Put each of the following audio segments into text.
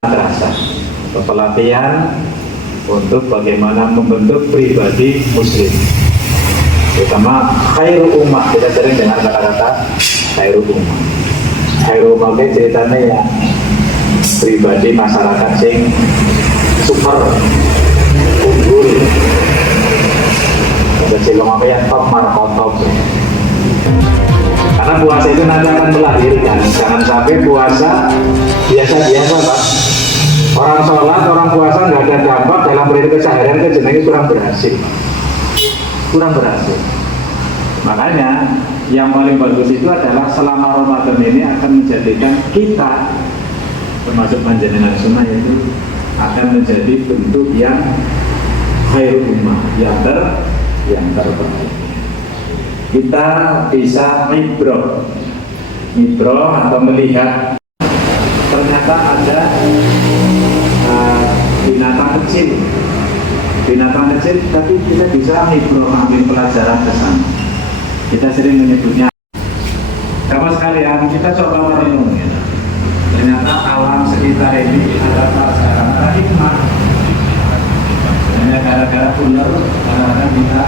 terasa pelatihan untuk bagaimana membentuk pribadi muslim, terutama khairul ummah. Kita sering dengar kata-kata khairul ummah. Khairul ummah itu ceritanya ya pribadi masyarakat sing super unggul, ada cilok apa yang top markotop. Karena puasa itu nanti akan melahirkan. Jangan sampai puasa biasa-biasa, Pak. Orang sholat, orang puasa nggak ada dampak dalam beri keseharian, kejenengan kurang berhasil. Kurang berhasil. Makanya yang paling bagus itu adalah selama Ramadan ini akan menjadikan kita, termasuk panjenengan sunnah, itu akan menjadi bentuk yang khairul ummah, yang terbaik. Kita bisa mibroh atau melihat ternyata ada binatang kecil, tapi kita bisa mibroh, ambil pelajaran ke sana. Kita sering menyebutnya, sama sekalian kita coba merenung ya. Ternyata alam sekitar ini ada pelajaran hikmah. Hanya gara-gara ular, kadang-kadang kita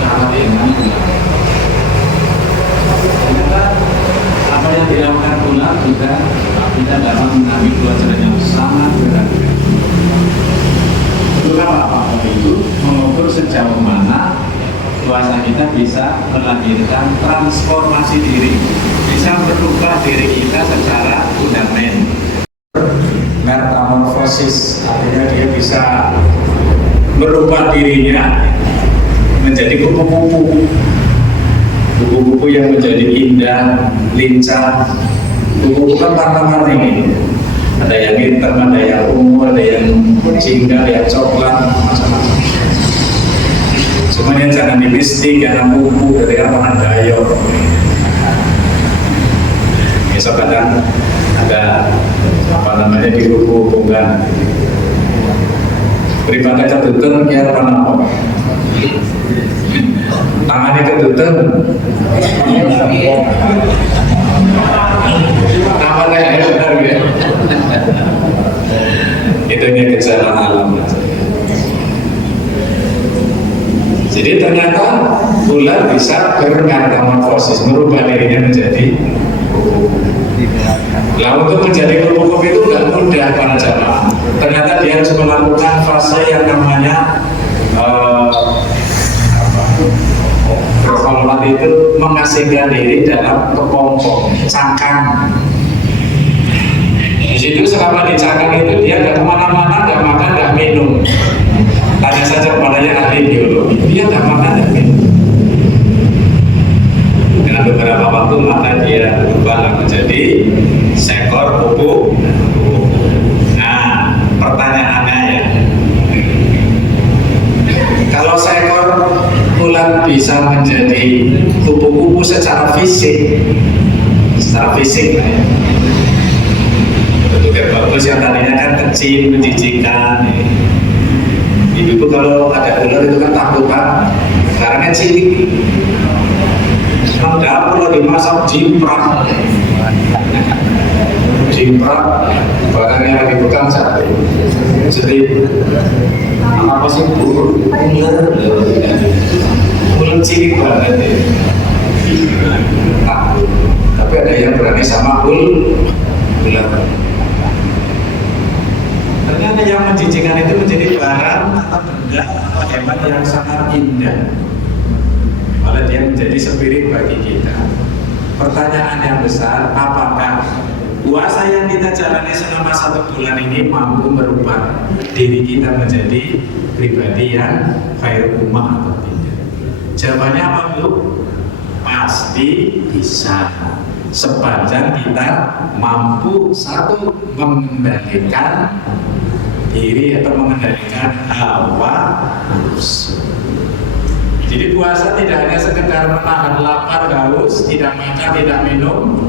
kalah dengan ular. Ternyata apa yang dilakukan ular juga kita dapat mengambil pelajaran yang sangat berharga. Itu apa itu mengukur sejauh mana puasa kita bisa melahirkan transformasi diri, bisa berubah diri kita secara fundamental. Metamorfosis, artinya dia bisa merubah dirinya menjadi kupu-kupu yang menjadi indah, lincah. Kupu-kupu kan warna-warni, ada yang hitam, ada yang ungu, ada yang jingga, ada yang coklat, macam-macam. Semuanya jangan dipistik, jangan kupu, dari apa dayo. Besok kadang ada apa namanya dihubung-hubungkan. Beribadah ketutup ya apa? Tangannya ketutup. Namanya benar ya. Itu gejala alam. Jadi ternyata ular bisa bermetamorfosis, merubah dirinya menjadi kupu-kupu. Lalu untuk menjadi kupu-kupu itu nggak mudah para jamaah. Ternyata dia harus melakukan fase yang namanya berkhulwat, itu mengasingkan diri dalam kepompong, cangkang. Di situ selama di cangkang itu dia nggak kemana-mana, nggak makan, nggak minum. Tanya saja kepadanya ahli biologi, dia nggak makan, nggak minum. Dengan beberapa waktu maka dia berubah menjadi seekor kupu. Nah, pertanyaannya ya, kalau seekor ular bisa menjadi kupu-kupu secara fisik ya. Bentuknya bagus, yang tadinya kan kecil, menjijikan. Ibu kalau ada ular itu kan takutan, karena cilik. Padahal kalau dimasak jimprak, barang yang dibuka sate. Jadi apa sih buruk? Ular cilik banget ya. Takut. Tapi ada yang berani sama ular. Ternyata yang menjijikan itu menjadi barang atau benda atau hewan yang sangat indah. Malah dia menjadi spirit bagi kita. Pertanyaan yang besar, apakah puasa yang kita jalani selama 1 bulan ini mampu merubah diri kita menjadi pribadi yang khairul ummah atau tidak? Jawabannya apa, Bu? Pasti bisa. Sepanjang kita mampu, satu, mengendalikan diri atau mengendalikan hawa nafsu. Jadi puasa tidak hanya sekedar menahan lapar, haus, tidak makan, tidak minum,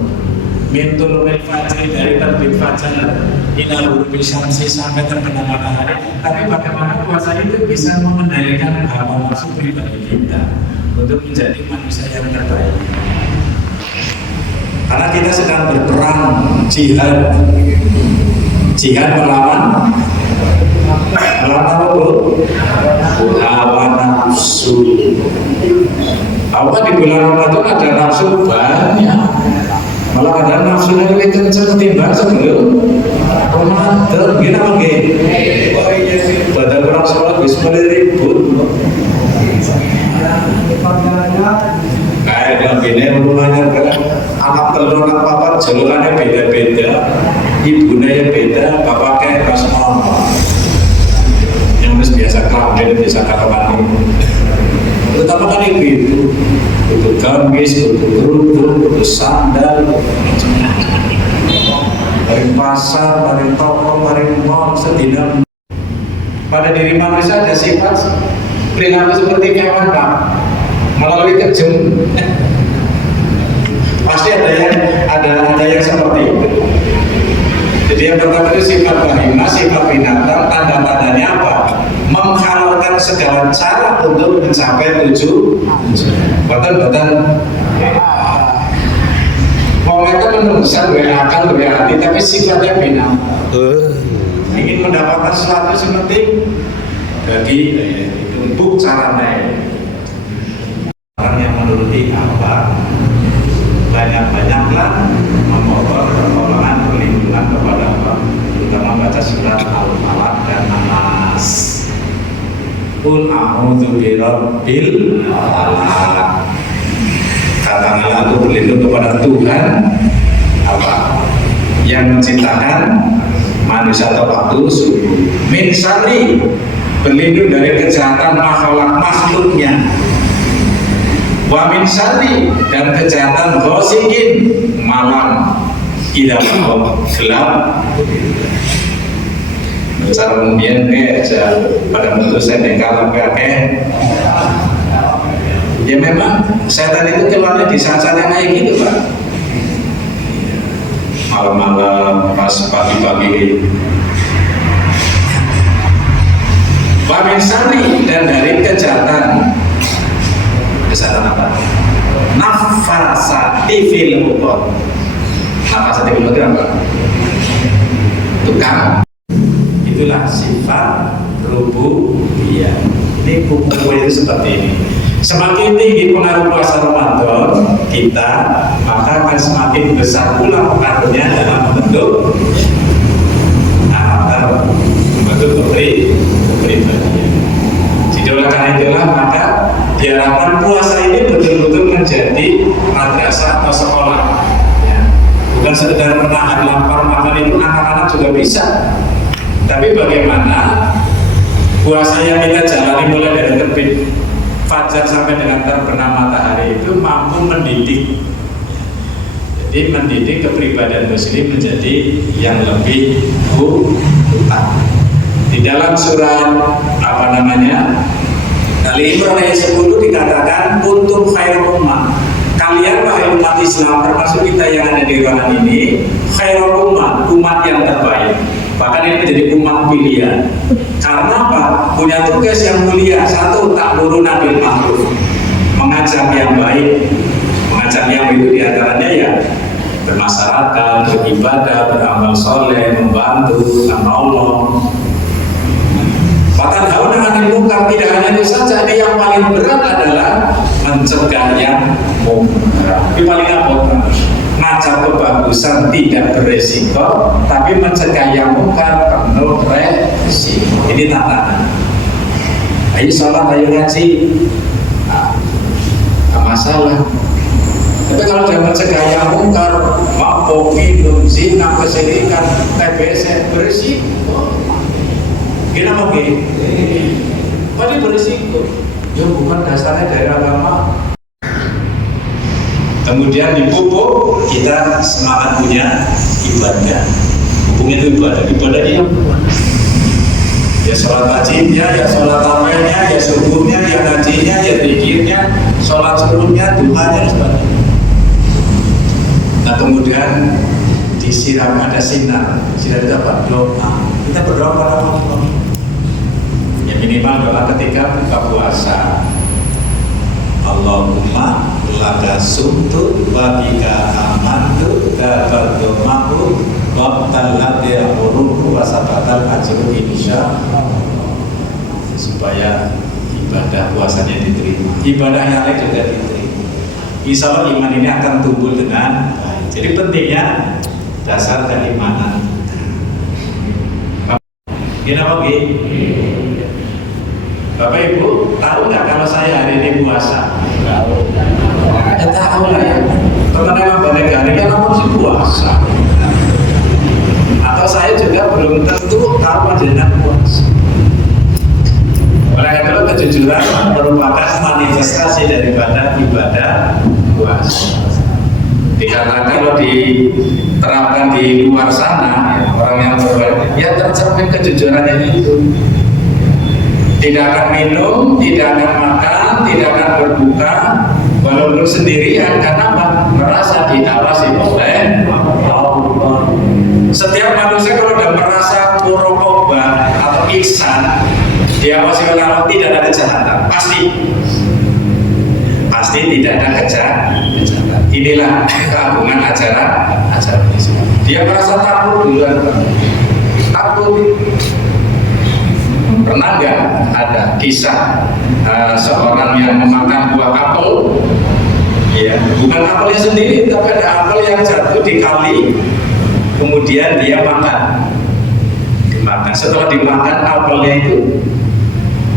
min tulumil fajri, dari terbit fajar ila ghurubi syamsi sampai terbenam matahari. Tapi bagaimana puasa itu bisa mengendalikan hawa nafsu pribadi kita untuk menjadi manusia yang terbaik. Karena kita sedang berperang jihad Jihad melawan apa bro? Hawa nafsu. Apa di bulan Ramadan ada nafsu banyak. Malah ada nafsunya lebih kencang ketimbang sebelum Ramadan. Gini apa gini? Pada orang sholat bisa ribut. Kayak yang gini rumahnya anak telur anak papat julukannya beda-beda, ibunya beda, bapaknya pas mama yang biasa kelamin, biasa karawan. Terutama kan itu butuh gamis, butuh kerudung, butuh sandal, dari pasar, dari toko, dari mall, sedina. Pada diri manusia ada sifat perilaku seperti kewan, Pak, melalui kejam. Pasti ada yang seperti itu. Jadi yang pertama itu sifat bahimah, sifat binatang, tanda-tandanya apa? Menghalalkan segala cara untuk mencapai tujuan. Bahkan mau itu menuliskan akal, hati, tapi sifatnya binatang. Ingin mendapatkan sesuatu seperti bagi untuk caranya. Orang yang menuruti apa? Banyak-banyaklah memohon pertolongan perlindungan kepada Allah, terutama baca surat Al-Falaq dan Nas. Qul a'udzu birabbil falaq. Katakanlah aku berlindung kepada Tuhan apa? Yang menciptakan manusia atau waktu subuh. Min syarri, berlindung dari kejahatan makhluknya. Wa min syarri, dan kejahatan ghasikin, malam tidak mau gelap. Cara kemudian pada mulut saya bengkal pakai. Ya memang setan itu keluarnya di saat-saat yang kayak gitu, Pak. Malam-malam pas pagi-pagi. Wa min syarri, dan dari kejahatan apa? Nafasati fil uqad. Nafasati fil uqad apa? Tukang. Itulah sifat rububiyah. Ini buku itu seperti ini. Semakin tinggi pengaruh puasa Ramadan kita, maka akan semakin besar pula pengaruhnya dalam bentuk kepribadian. Jadi oleh karena itulah maka diharapkan puasa ini betul-betul menjadi madrasah atau sekolah, ya. Bukan sekedar menahan lapar makan, itu anak-anak juga bisa. Tapi bagaimana puasa yang kita jalani mulai dari terbit fajar sampai dengan terbenam matahari itu mampu mendidik. Jadi mendidik kepribadian muslim menjadi yang lebih utama. Di dalam surat Al-Imran ayat 10 dikatakan kuntum khairu ummah. Kalian wahai umat Islam, termasuk kita yang ada di ruangan ini, khairu umat yang terbaik. Bahkan ini menjadi umat pilihan. Karena apa? Punya tugas yang mulia. Satu, ta'muruna bil ma'ruf, mengajak yang baik. Mengajak yang itu diantaranya ya bermasyarakat, beribadah, beramal soleh, membantu, menolong. Bahkan hauna 'anil munkar, tidak hanya itu saja, ini yang paling berat adalah mencegah yang munkar. Ini paling apa? Ngajak kebagusan tidak beresiko, tapi mencegah yang munkar penuh resiko. Ini tantangan. Ayo sholat, ayo ngaji, nah, masalah. Tapi kalau dia mencegah yang munkar, mabuk, minum, zina, kesyirikan, TBC, beresiko. Kenapa gini? Padahal berisiko. Ya bukan dasarnya dari agama. Kemudian dipupuk kita semangat punya ibadah. Pupuknya itu ibadah dia. Ya sholat wajibnya, ya sholat tarawihnya, ya subuhnya, ya ngajinya, ya zikirnya, sholat sebelumnya, duhanya dan sebagainya. Nah kemudian disiram, ada sinar. Sinar itu apa? Doa. Kita berdoa pada Allah. Ya minimal doa ketika buka puasa. Allahumma laka sumtu wa bika amantu dabartu ma'u wa talati amuruhu wa insya Allah, supaya ibadah puasanya diterima, ibadah yang lain juga diterima. Insya Allah iman ini akan tumbuh dengan baik. Jadi pentingnya dasar keimanan. Gini apa Bapak Ibu tahu nggak kalau saya hari ini puasa? Tahu. Ya tahu lah ya. Teman-teman balik hari ini kan masih puasa. Atau saya juga belum tentu tahu panjenengan puasa. Oleh karena itu kejujuran merupakan manifestasi daripada ibadah puasa. Dikarenakan kalau diterapkan di luar sana, orang yang berbuat, ya tercermin kejujurannya itu. Tidak akan minum, tidak akan makan, tidak akan berbuka, walaupun sendirian, karena merasa diawasi oleh Allah. Setiap manusia kalau sudah merasa muraqabah atau ihsan, diawasi oleh Allah, tidak ada kejahatan, pasti tidak ada kejahatan. Inilah keagungan ajaran Islam. Dia merasa takut duluan, takut. Pernah nggak ada kisah seorang yang memakan buah apel? Ya, bukan apelnya sendiri, tapi ada apel yang jatuh di kali, kemudian dia makan. Setelah dimakan apelnya itu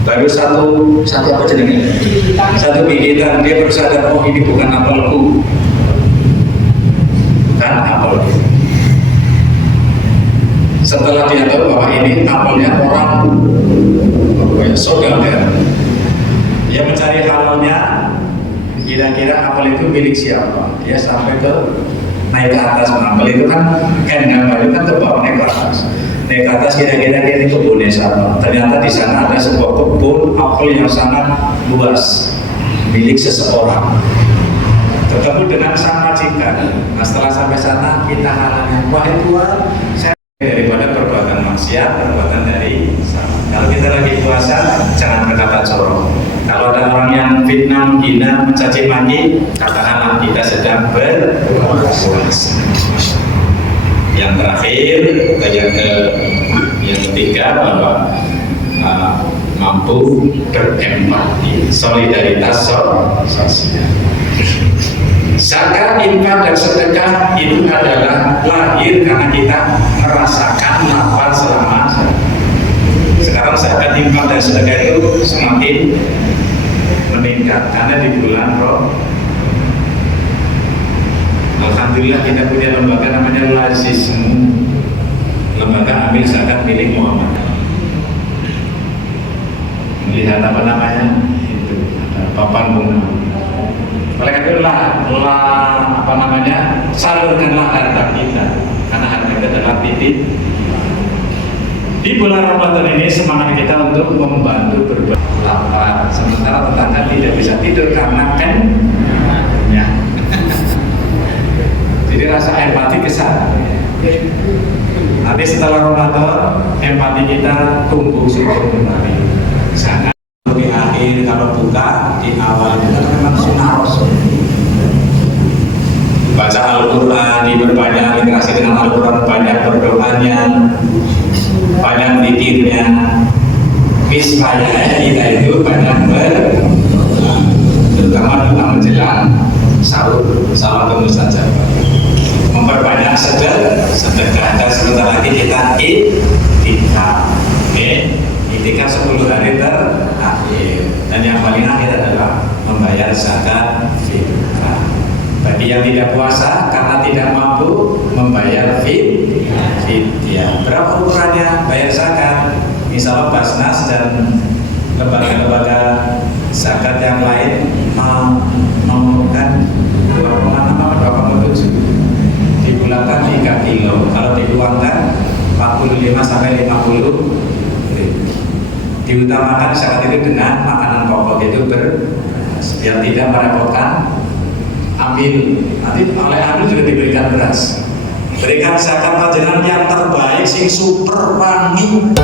baru satu apa jenengnya? Satu gigitan, dia baru sadar, oh ini bukan apelku, bukan apelku. Setelah dia tahu bahwa ini apelnya orang saudagar, dia mencari halalnya, kira-kira apel itu milik siapa. Dia sampai ke naik ke atas, apel itu kan gambar itu kan ke bawah, naik ke atas. Naik ke atas kira-kira ini kebunnya siapa. Ternyata di sana ada sebuah kebun apel yang sangat luas, milik seseorang. Ketemu dengan sang majikan. Nah, setelah sampai sana kita halalnya, wahai Tuhan, saya daripada perbuatan maksiat, perbuatan dari salah. Kalau kita lagi puasa, jangan berkata corong. Kalau ada orang yang fitnah, menghina, mencaci maki, katakanlah kita sedang berpuasa. Yang terakhir, yang ketiga, bahwa mampu berempati, solidaritas sosial. Zakat, infak, dan sedekah itu adalah lahir karena kita merasakan lapar selama. Sekarang zakat, infak, dan sedekah itu semakin meningkat karena di bulan Ramadan. Alhamdulillah kita punya lembaga namanya Lazismu, lembaga amil zakat milik Muhammad. Melihat apa namanya itu ada papan bunga. Oleh karena itu apa namanya, salurkanlah harta kita, karena harta kita adalah titik. Di bulan Ramadan ini semangat kita untuk membantu berbagi lapar, sementara tetangga tidak bisa tidur karena kan ya. Jadi rasa empati kesana. Nanti setelah Ramadan empati kita tumbuh subur kembali. Sangat di akhir kalau buka di awal itu kan memang sunnah Rasul. Baca Al-Quran, diperbanyak interaksi dengan Al-Quran, banyak berdoanya, banyak zikirnya. Supaya kita itu banyak terutama doa menjelang sahur, salat mustajabah. Memperbanyak sedekah, dan sebentar lagi kita itikaf 10 hari terakhir, dan yang paling akhir adalah membayar zakat fitrah. Bagi yang tidak puasa karena tidak mampu membayar fidyah. Berapa ukurannya bayar zakat? Misalnya Basnas dan lembaga-lembaga zakat yang lain memerlukan 2,6-2,7, dibulakan 3 kilo. Kalau dikeluarkan 45 sampai 50. Diutamakan zakat itu dengan makanan pokok, itu biar tidak merepotkan amil. Nanti oleh amil juga diberikan beras. Berikan zakat panjenengan yang terbaik, sing super wangi.